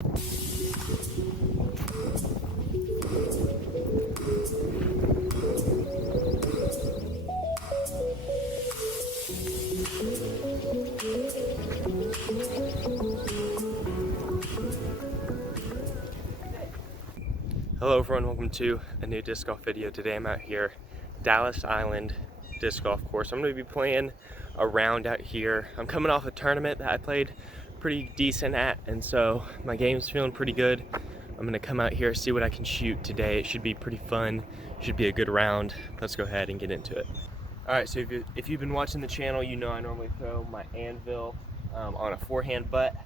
Hello everyone, welcome to a new disc golf video. Today I'm out here, Dallas Island disc golf course. I'm going to be playing a round out here. I'm coming off a tournament that I played pretty decent at, and so my game's feeling pretty good. I'm going to come out here, see what I can shoot today. It should be pretty fun, should be a good round. Let's go ahead and get into it. Alright, so if you've been watching the channel, you know I normally throw my anvil on a forehand butt.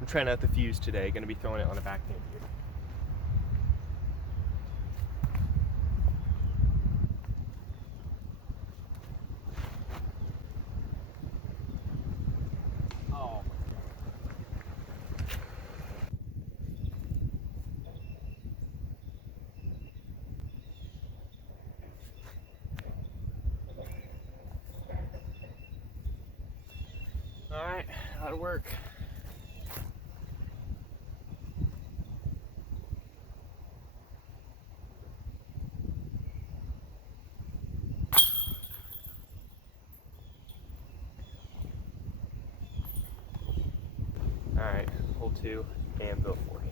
I'm trying out the fuse today, going to be throwing it on a backhand here. Alright, that'll work. Alright, hole 2, anvil forehand.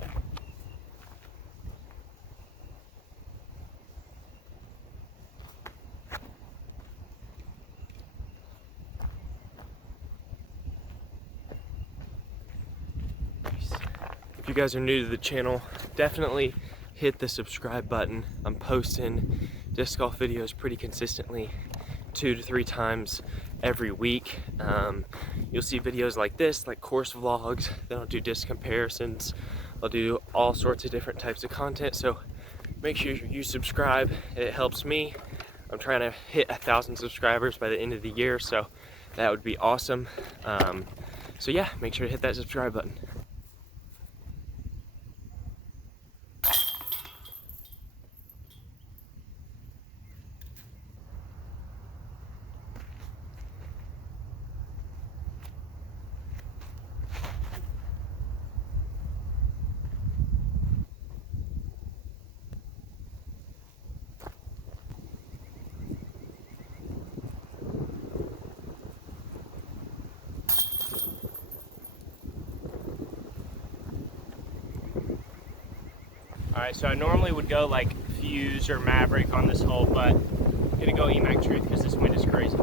If you guys are new to the channel, definitely hit the subscribe button. I'm posting disc golf videos pretty consistently, 2 to 3 times every week. You'll see videos like this, like course vlogs. Then I'll do disc comparisons. I'll do all sorts of different types of content. So make sure you subscribe. It helps me. I'm trying to hit 1,000 subscribers by the end of the year, so that would be awesome. So yeah, make sure to hit that subscribe button. Alright, so I normally would go like Fuse or Maverick on this hole, but I'm gonna go EMAC Truth because this wind is crazy.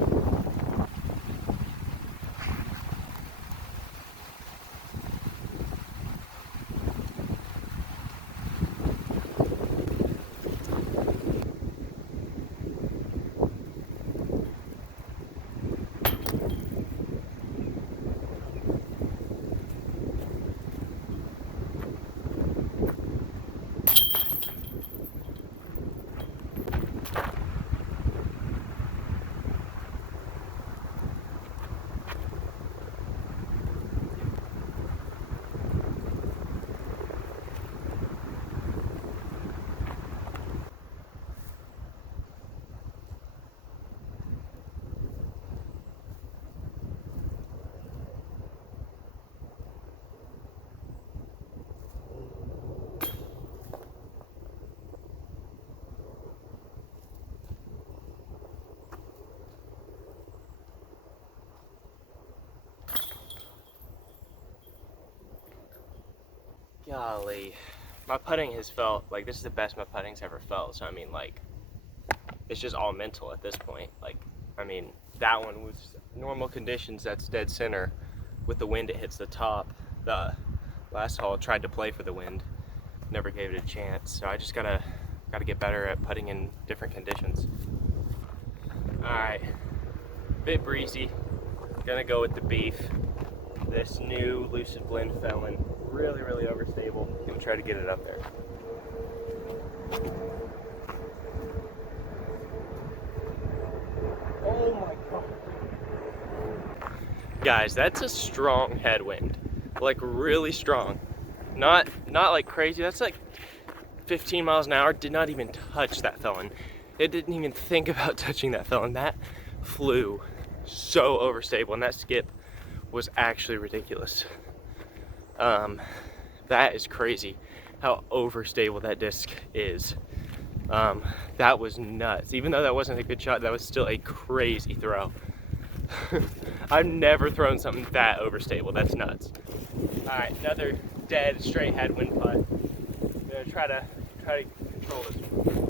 Golly, my putting has felt like this is the best my putting's ever felt. So I mean, like, it's just all mental at this point. Like, I mean, that one was normal conditions, that's dead center. With the wind, it hits the top. The last hole, tried to play for the wind, never gave it a chance. So I just gotta get better at putting in different conditions. All right, bit breezy. Gonna go with the beef. This new Lucid Blend Felon. Really overstable. Gonna try to get it up there. Oh my god. Guys, that's a strong headwind. Like really strong. Not like crazy. That's like 15 miles an hour. Did not even touch that Felon. It didn't even think about touching that Felon. That flew so overstable, and that skip was actually ridiculous. That is crazy how overstable that disc is. That was nuts. Even though that wasn't a good shot, that was still a crazy throw. I've never thrown something that overstable. That's nuts. All right, another dead straight headwind putt. I'm gonna try to control this one.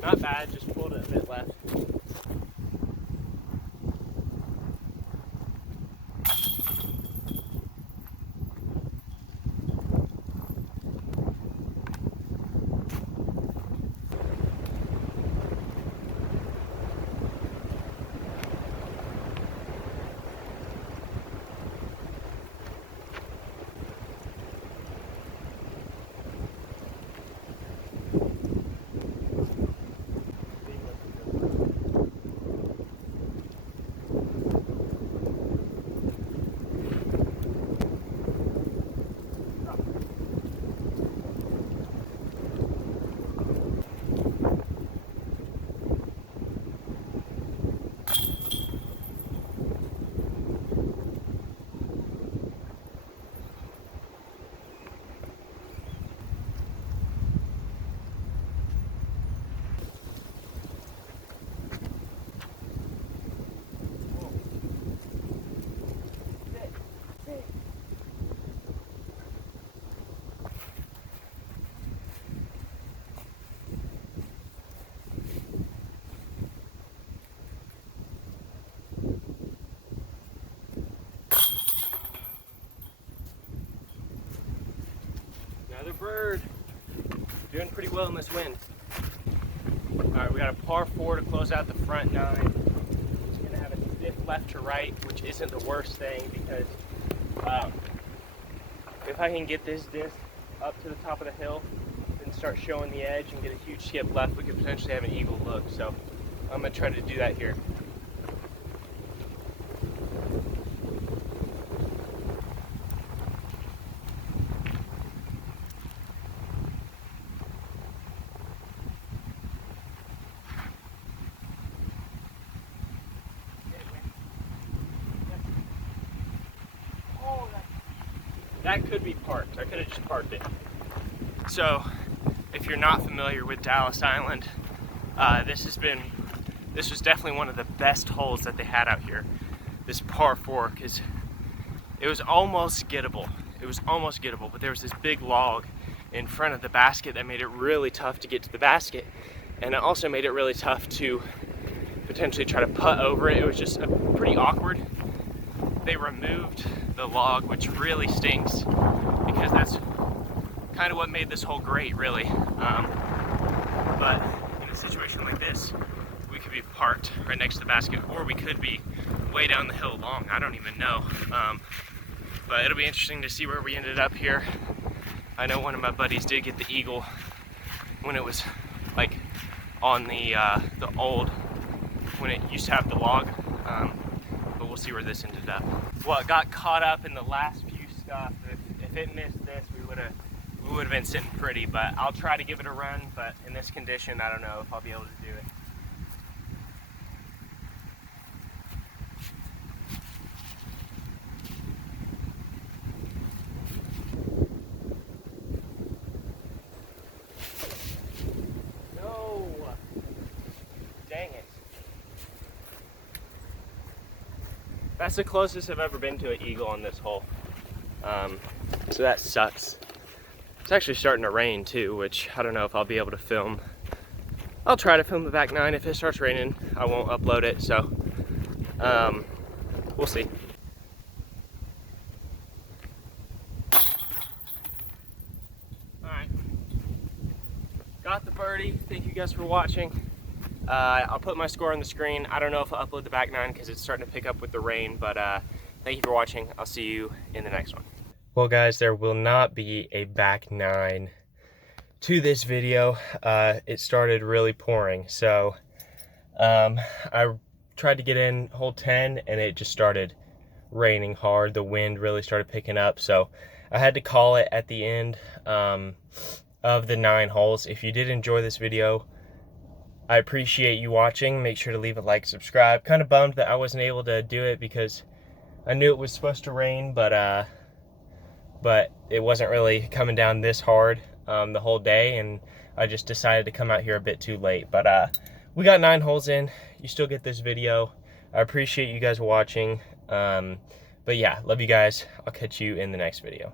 Not bad, just pulled it a bit left. Another bird. Doing pretty well in this wind. Alright, we got a par 4 to close out the front 9. It's going to have a stiff left to right, which isn't the worst thing because if I can get this disc up to the top of the hill and start showing the edge and get a huge skip left, we could potentially have an eagle look. So I'm going to try to do that here. That could be parked. I could have just parked it. So, if you're not familiar with Dallas Island, this was definitely one of the best holes that they had out here. This par 4, because it was almost gettable. It was almost gettable, but there was this big log in front of the basket that made it really tough to get to the basket, and it also made it really tough to potentially try to putt over it. It was just pretty awkward. They removed the log, which really stinks because that's kind of what made this hole great, really. But in a situation like this, we could be parked right next to the basket, or we could be way down the hill long. I don't even know. But it'll be interesting to see where we ended up here. I know one of my buddies did get the eagle when it was like on the old, when it used to have the log. But we'll see where this ended up. Well, it got caught up in the last few scuffs. If it missed this, we would have been sitting pretty. But I'll try to give it a run. But in this condition, I don't know if I'll be able to do it. No, dang it. That's the closest I've ever been to an eagle on this hole. So that sucks. It's actually starting to rain too, which I don't know if I'll be able to film. I'll try to film the back 9. If it starts raining, I won't upload it, so we'll see. Alright. Got the birdie. Thank you guys for watching. I'll put my score on the screen. I don't know if I'll upload the back 9 because it's starting to pick up with the rain, but thank you for watching. I'll see you in the next one. Well guys, there will not be a back 9 to this video. It started really pouring, so I tried to get in hole 10 and it just started raining hard. The wind really started picking up, so I had to call it at the end of the 9 holes. If you did enjoy this video, I appreciate you watching. Make sure to leave a like, subscribe. Kind of bummed that I wasn't able to do it because I knew it was supposed to rain, but it wasn't really coming down this hard the whole day, and I just decided to come out here a bit too late. But we got 9 holes in. You still get this video. I appreciate you guys watching. But yeah, love you guys. I'll catch you in the next video.